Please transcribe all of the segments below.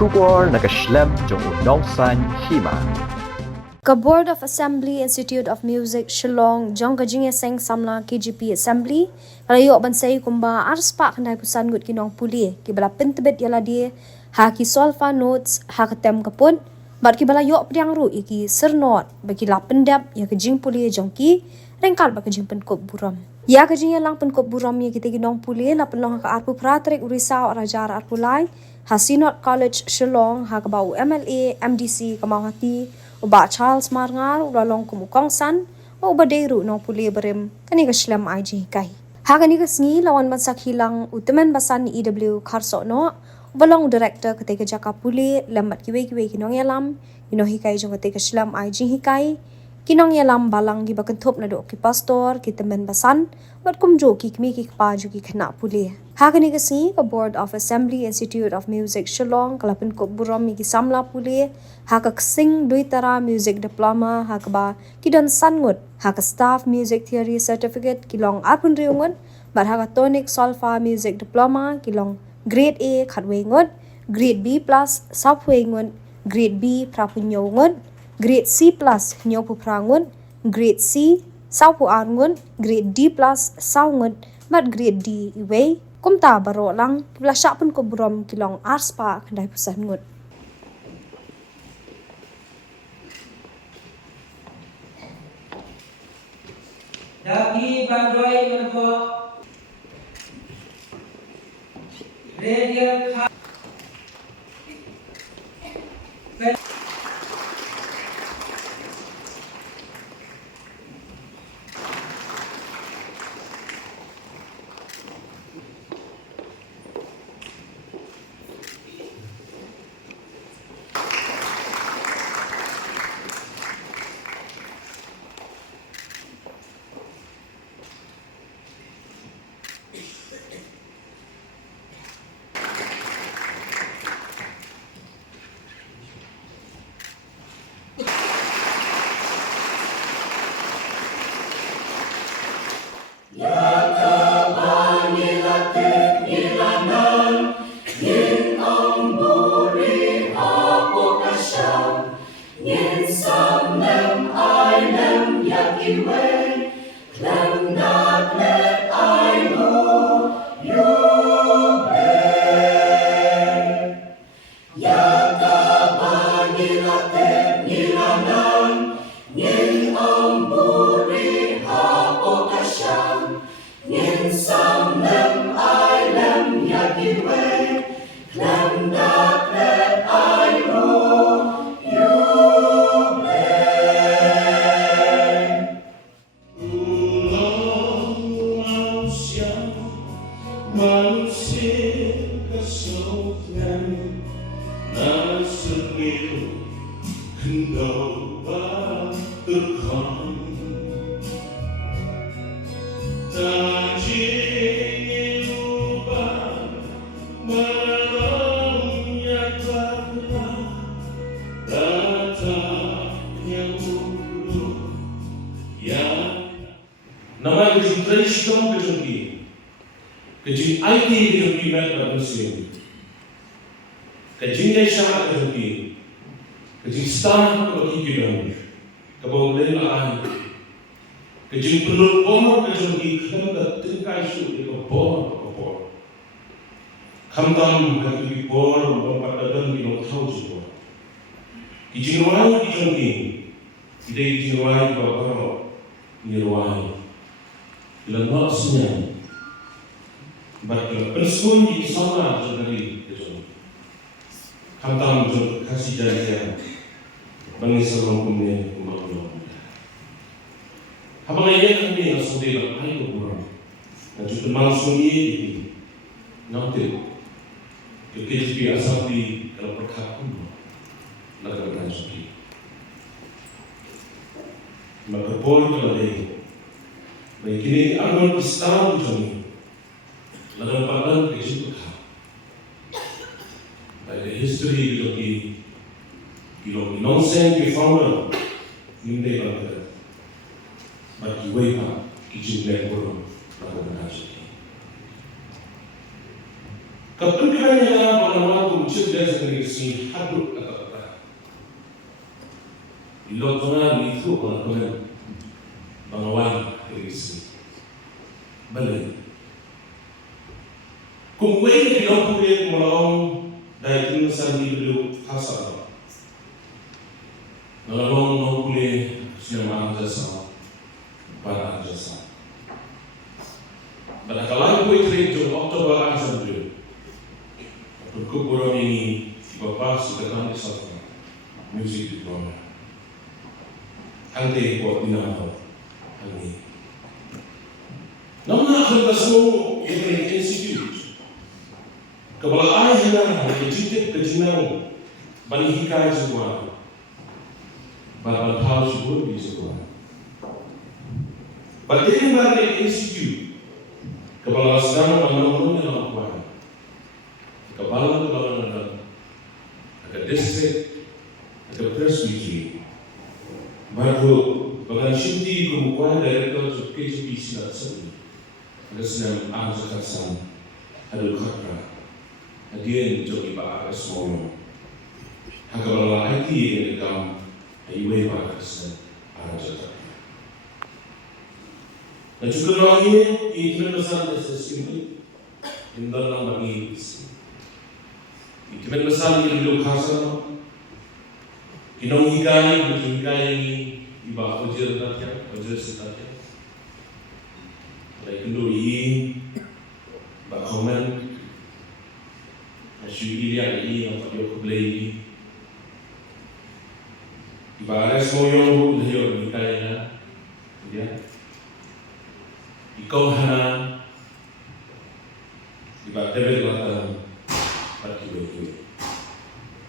Shubor nakaslem jong unongsan Hima. Ka Board of Assembly Institute of Music Shillong jong ka jingya seng samla KGP Assembly kalayo bansay kumba arspa kanday pusan gut kinong puli kibala pentebet yala dia ha ki solfa notes ha katem kapun bat kibala yo priang ru iki sernot bagi la pendap ya ka jing puli jong ki rengkal ba ka jing penkop buram ya ka jing lang penkop buram ya kita kinong puli la penong ka arpu pratrik urisa rajar arpu lai ha Sinot College Shillong ha ka bau MLA MDC kamau hati uba Charles Marngar ulalong kumukong san o uba deru no puli berem kani ka shlam IG kai ha kani ka sngi lawan bansak hilang utemen basan ni EW Kharsohnoh ubalong director ketika jaka puli lambat kiwe kinong yalam inohi kai jong ketika shlam IG hikai kinong yalam balang gi bakentop na do ki pastor ki temen basan bat kumjo ki kmi ki pa ju ki khna puli ha kani ka sngi ka Board of Assembly Institute of Music Shillong kalapin ko buram ki samla puli ha ka sing duitara music diploma ha ka ba kidon sangut ha ka staff music theory certificate kilong apun riungut bar ha ka tonic solfa music diploma kilong grade A khatwengut grade B plus sapwengut grade B prapunyogut grade C plus nyopu prangut grade C saupu arngut grade D plus saungut mat grade D iwe kumta baro lang kibla syapun ko buram kilong arspa kandai pusan ngut Daki bandoi menko radial Nama kejing tradisional kejing IT kejing met manusia, kejing desa kejing star kejing kidang, kabau lelai, kejing penuh bomor kejing kelam tingkai su kabor, kamtam kejing bor bapa dadan kilo tahu juga, kejing Rwai kejing Rwai bapa ni Rwai. Dalam maksudnya, baiklah persoalan di sana jadi itu. Hantam untuk kasih jadinya, bangsa seorang pemimpin umat. Apa yang ini yang sudah dilakukan orang, dan juga langsung ini nanti KGP Assembly kalau perkahun lakukan seperti. Maka poin kalau dia baik ini agar istana kami lalu pandang ke situ kah baik history kilo nonsen ke founder ini pada bagi waipa kijin lekor lalu berhasil kapten kerana pada waktu muncul dari sini haduk kata-kata. Ilo tengah itu orang Tuhan bangawan Kristi. Balik. Kung way pinapuri kumalaong dahil tinusan dulu hasal. Nalalong mapuli siya maanjasa para anjasa. Manakalain ko ito yung Oktober asal dulu. Berkumpul ini Bapak sudah satu musik diploma. Ante buat dinamakan Ante. Namun akan semua ini institute. Kepala ayah yang dijitik kejinang bani hikayat semua. Bapak tahu semua di semua. Bagaimana bani institute? Kepala sedang menanggung yang apa? Kepala ada distrik, ada presbytery. Baru bagan shinti kumpulan director of KGP silat seni. Ada senam anjakasan, ada khatra. Adian jogi ba Kharsohnoh. Hakabala IT yang dikam ayuwe ba Kharsohnoh anjakasan. Dan juga lagi ini besar dari sini. Indra bagi Ikiman besar ni dulu Kharsohnoh. Inong hikay ni iba ojer setatya. Like kenduri, ba komen, asyik dia ini yang tak jauh beli. Iba resmo yang dia hikaynya, dia. Ikaw hana, iba tebel lata.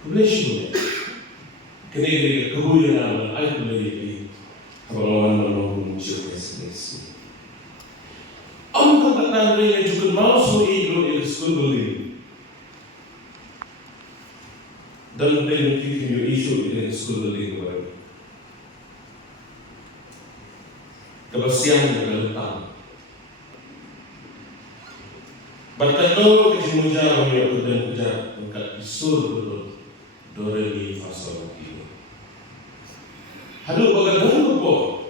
Kubleshi kene kubuya na ay kubleshi habalawan malong chirnes. Ang katanan rin juga masuk itu school building. Dan benefit yung issue in school building baru. Kebersihan dan kelentang. Berkata kejimuja orang dan kejar angkat isur betul doreli fasal itu. Hadu bagadang po.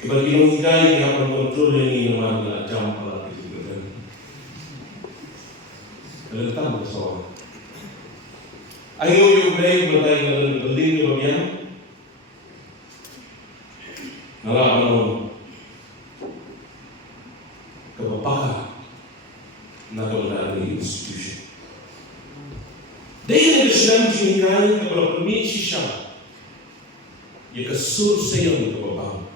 Kebagian hikay yang kontrol ini naman na jam pala itu kan. Kelentang bersama. Ayo yung baik bertanya dengan building ni bagian. Nalaman kebapaka nakalala ni institution. Dahil Islam jinikain kepada permisi syah, ia kesur sayang kebabang.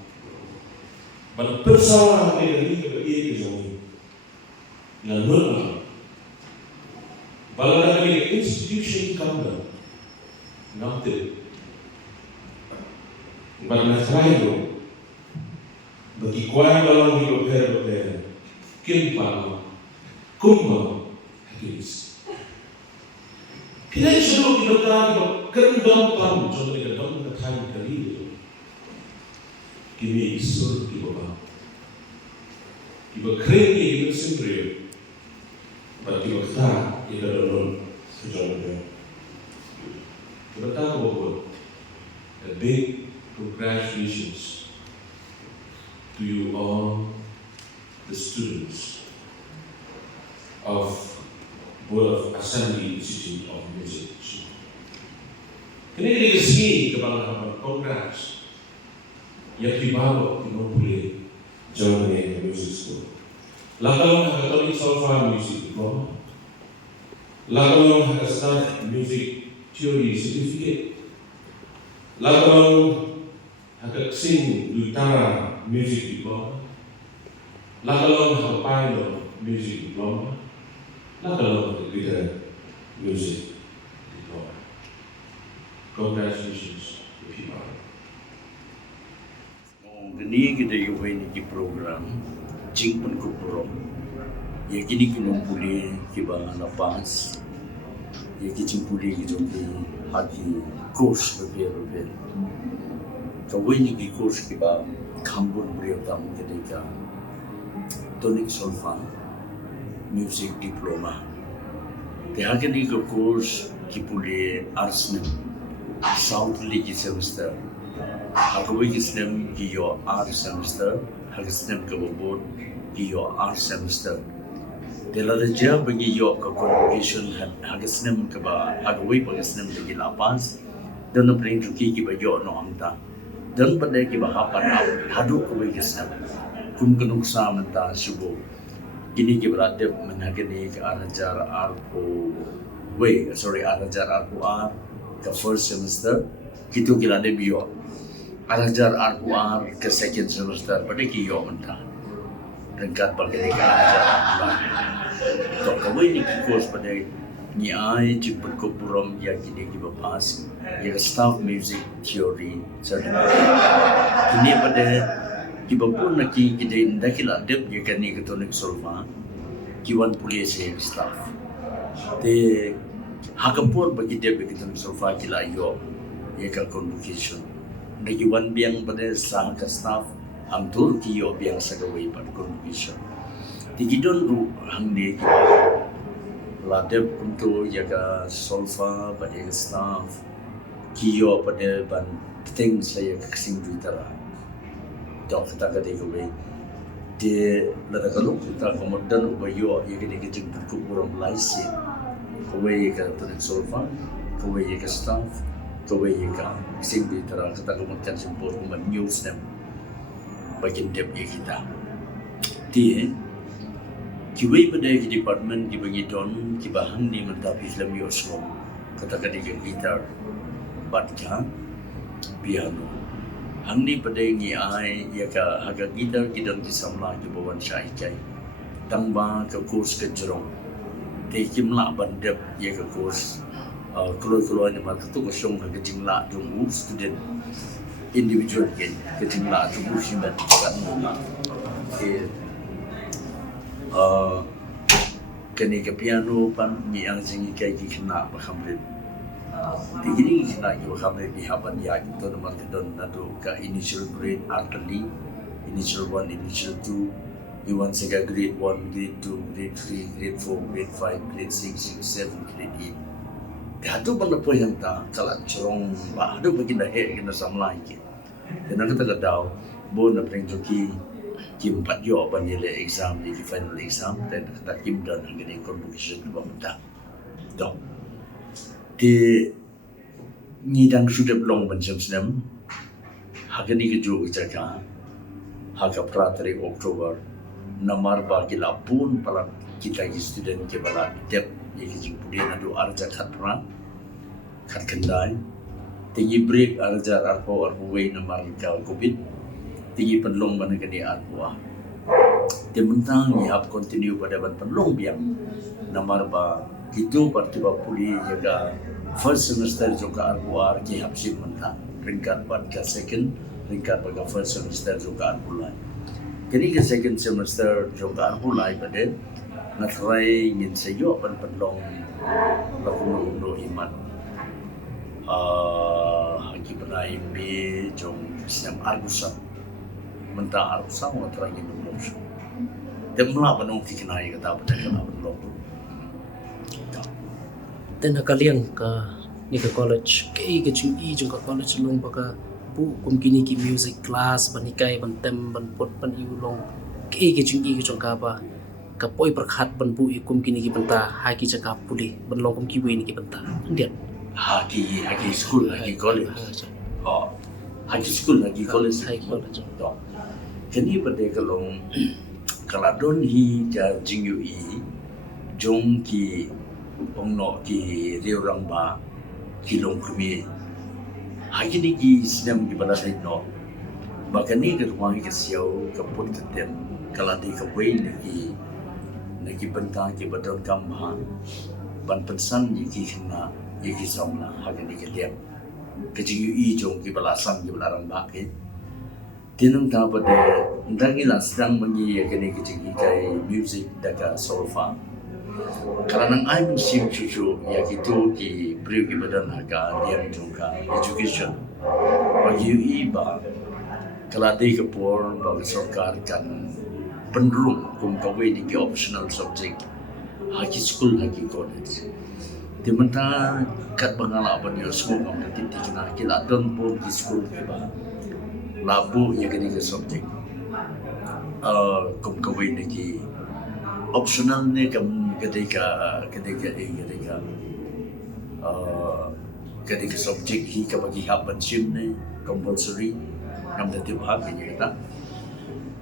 Ban persawahan dari kepada ia kejauhan. Lalu, bala dari institution kamera, nampak. Ban nasrayo, bagi kuat dalam hidup her, kimpang. Kumba hadis. Kita suruh kita kendam pam, contoh kendam katakan kali itu. Kini isur di bawah. Iba kering ini sendiri. Bagi kita kita dorong sejauh kita tahu bahwa a big congratulations to you all, the students of Board of Assembly Institute of Music. Kini dikasih kebanggaan kongres yang dibawa pinopuli Germany Music School. Lalu Catholic Solfa Music Diploma, lalu Staff Music Theory Certificate, lalu Sing Lutara Music Diploma, lalu Pilot Music Diploma. Lalu kita music diploma. Congratulations to Hima. Gani kita yung di program jingpan ko pro. Ya kini kinumpuli kiba napas. Ya kinumpuli gitu di hati course berbeda. Kawin ni course kiba kampun beliau tamu ketika tonic solfa music diploma. Tehagani ke course ki pule arts nem South League semester. Hagawai ki snem ki yo art semester. Hagasnem ke bobot ki yo art semester. Dela da je bagi yo ke convocation hagasnem ke ba hagawai bagasnem lagi lapas. Dan na pring ki ba yo no amta. Dan pada ki ba hapan hadu ke bagi snem. Kum kenung sa menta subo. Kini ki berada menagani ke arajar arpo arajar arpo ke first semester kitu kila de bio arajar arpo ke second semester pada ki yo menta rengkat bagi ke arajar arpo to kawai ni ki course pada ni ai jiput ko purom ya kini ki bapas ya staff music theory certificate kini pada Kibapun na kikide ndakila dep ye kani katonik solva kiwan pulis ye staff te hakapur bagi dep ye katonik solva kila yo ye ka convocation ndaki wan biang pada sah ka staff amtur ki yo biang sagawai pada convocation tikidon ru hangde ki la dep kuntu ye ka solva pada staff ki yo pada ban things saya kasing duitara dok kata kata gue dia lada kalau kita kemudian ubayo ia kena kerja berkumpul Malaysia gue ke tulis solva gue ke staff gue ke singbi terang kata kemudian sempur kemudian news them bagian dep kita dia gue pada ke department di bagi don di bahan ni mentapi film yoslo kata kata gitar batka piano Hangni pada ngi ai ya ka haga gitar kidon di samla ki bawan syai kai tangba ke kurs ke jerong te kimla bandep ya ke kurs keluar ni mat tu kosong ke jingla jong student individual ke jingla tu simbat kan ke kini ke piano pan ni ang jingi kai ki kena bahamrit Tigini sila yung kami bihaban ya ito naman doon na do ka initial grade artally, initial 1, initial 2, iwan sila grade 1, grade 2, grade 3, grade 4, grade 5, grade 6, grade 7, grade 8. Hado pa na po yung ta, kalat chorong ba, hado pa kinahe, kinasamlay ki. Kaya nakataga daw, bo na pring joki, kim patyo pa nila exam, nila final exam, then nakatakim doon ang ganyan convocation na pamunta. Ito. Di ngidang sudah belum bencam hagani ke jo jaga haga pratri Oktober namar bagi lapun pala kita student ke bala dep ye ke pudian adu arja khatran khat kendai tinggi break arja arpo way namar ka covid tinggi penlong mana ke dia arpo mentang ni hab continue pada ban penlong biang namar ba itu partiba puli jaga first semester juga arbuar ki habsin mentang ringkat pada second ringkat pada first semester juga arbulai kini ke second semester juga arbulai pada natrai ngin sayo pan penlong lakuno Hima haki penai be jong sem argusa mentang argusa natrai ngin dulu demla panong tikenai kata pada kala penlong Tena kalian ka ni ka college kay ka chung ka college long baka bu kum kini ki music class banikai ban tem ban pot ban iulong kay ka chung ka ba ka poi prakhat ban bu kum kini ki banta ha ki jaka puli ban long kum ki we ni ki banta ndian haki school haki college haki school haki college kani pada kalong kaladon hi ja jingyu jong ki ongno ki riurang ba kilong kumi hagini ki sinam ki bala no bakani ke Rwai ke Siaw ke put ketem kala di ke Beit naki benta ki badon kamha ban pensan ni ki kena ki somna hagini ke dem ke jingu jong ki bala sam ki bala rang ba ke tinung ta pada ndangila sedang mengi kene ki jingi kai music daga solfa Karena I'm sim cucu ya gitu di beri badan harga dia juga education bagi iba kalau ada kepor bagi सरकार kan penrung kum kawai di optional subject haki school haki college Di mana kat pengalaman yo semua ngam titik kena kila don pun di school kiba. Labu ya kini ke subjek. Kum kawin lagi optional ni ketika subjek hi ka bagi hapan sim ni compulsory ngam dati bahag ni kita.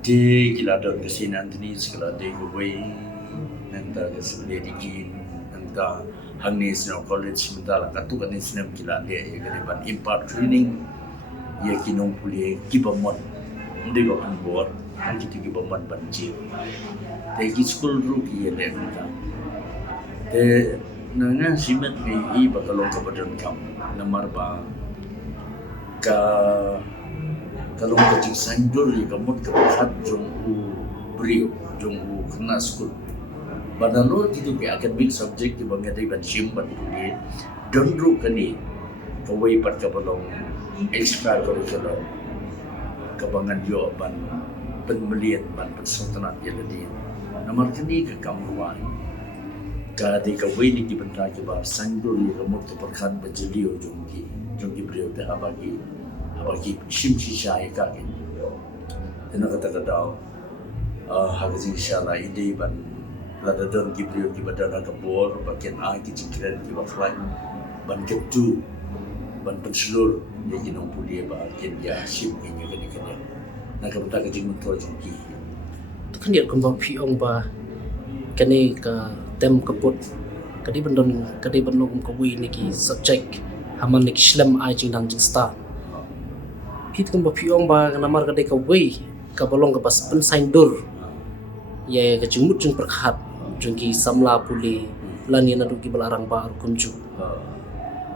Di kila don kesinan ni sekala di kawin nanta keselidiki nanta hang national college mentala katu kan national kila dia ya ban impart training ya kinong puli kibamon ndi ko an bor ang kiti kibamon banjir te ki school ru ki ya le nta te nanga simet bi I bakalong kabadan kam namar ba ka kalong ka jing sanjur ya kamot ka hat jong u brio jong u kena school Badalo gitu ke academic subject di bangga dari bansim bantuin don ru kani kawai pat kabalong extra curricular kabangan yo ban penmelian ban persultanat ya ladi nomor kani ke Kamai ka di kawai di bentar ke bar sanggul ya kamut ke perkan bajeliu jongki beliau teh abagi sim sisa ya kakin dan kata hagazin inshallah ide ban lada don gibriyo gibadana kabor bagian A kicikren gibaflan ban ketu ban penselur ya ginong puli ba kin ya sim nya kene na kabata ka jing mentol jongki tu kan dia kumba piong ba kani ka tem kaput kadi bandon ko wi ni ki subject haman ni islam ai jing dang jing sta kit kumba piong ba namar kadi ka wi ka balong ka pas pensain dur ya ka jingmut jing perkhat jengki samla puli lani na duki balarang ba kunju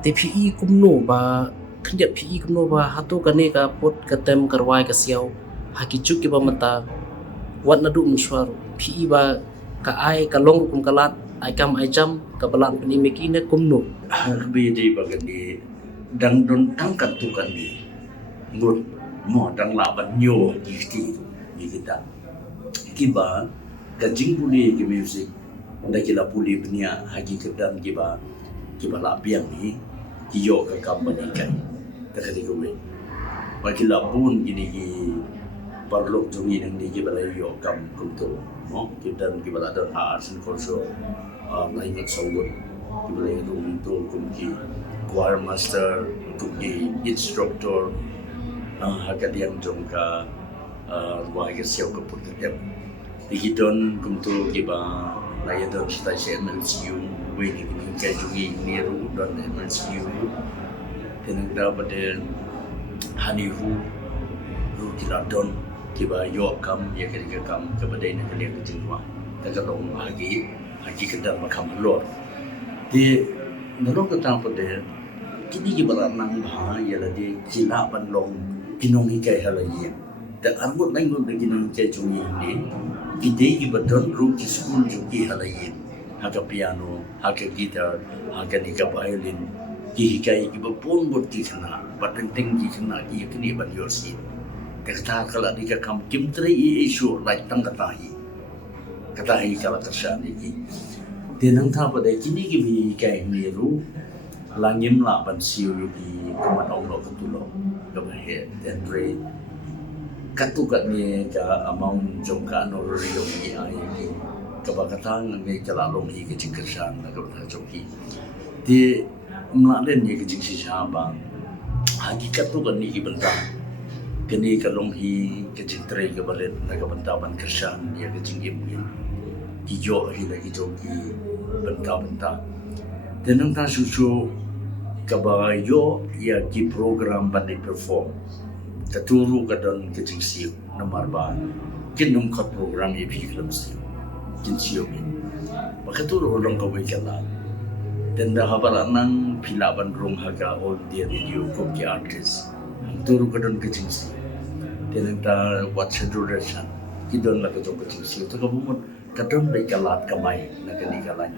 te PE kumno ba kanjat PE kumno ba hatu kane ka pot ka tem ka Rwai ka Siaw haki juk ki ba mata wat na du menswaru PE ba ka ai ka long kum kalat ai kam ai jam ka balan penimiki ne kumno harbi di bagani dang don tangkat tu kan ni ngut mo dang laban nyo di kita kiba kajing puli ke music nda kila puli benia hagi kedan kiba la biang ni kiyo ka company kai takati ko we bagi la pun gini ki parlok jungi nang di kiba la yo kam kunto no kedan kiba la don ha arsin korso lain nak sawut kiba la yo kunto kumki choir master kumki instructor hakat yang jongka Rwai ke Siaw ke pun Dikidon kumtu kiba laya don kita MLCU wini kini kai jungi ni ru don MLCU tenang da pada hanihu ru kila don kiba yo kam ya kali kam kepada ini kali ke jingwa tagalong hagi kedal makam lor di nalong ketang pada kini kiba nang bah ya ladi kila banlong kinong hikai halayi dan arbut lain pun begini kai jungi ni Gide ibadon ru ki school juki halayin haga piano haga gitar haga nika violin ki hikai ki bapun bot ki kana patenteng ki kana ki kini ban yorsi kata kala nika kam kimtre issue like tang katahi kala tersan iki denang tha pada kini ki bi kai ni ru langim la ban siu di kumat ong ketulo gabahe dan re katukat ni ka among jongka no rio ni ai ka bakatang ni kala long hi ke jingkersan na ka ta joki di mlalen ni ke jingsi saba hakikat tu kan ni ki benta kini ka long hi ke jingtre ke balet na ka benta ban kersan ya ke jingim ki jo hi la ki joki benta tenang ta susu ka ba yo ya ki program ban ni perform katuru kadon kecing siu nomor ba kinum kat program ye film siu kin siu ni makaturu orang kau kala dan dah habara nang pilaban rong haga all dia video ko ki artist turu kadon kecing siu dan ta what duration kidon la kadon kecing siu to kabumut kadon dai kalat kamai na kani kalan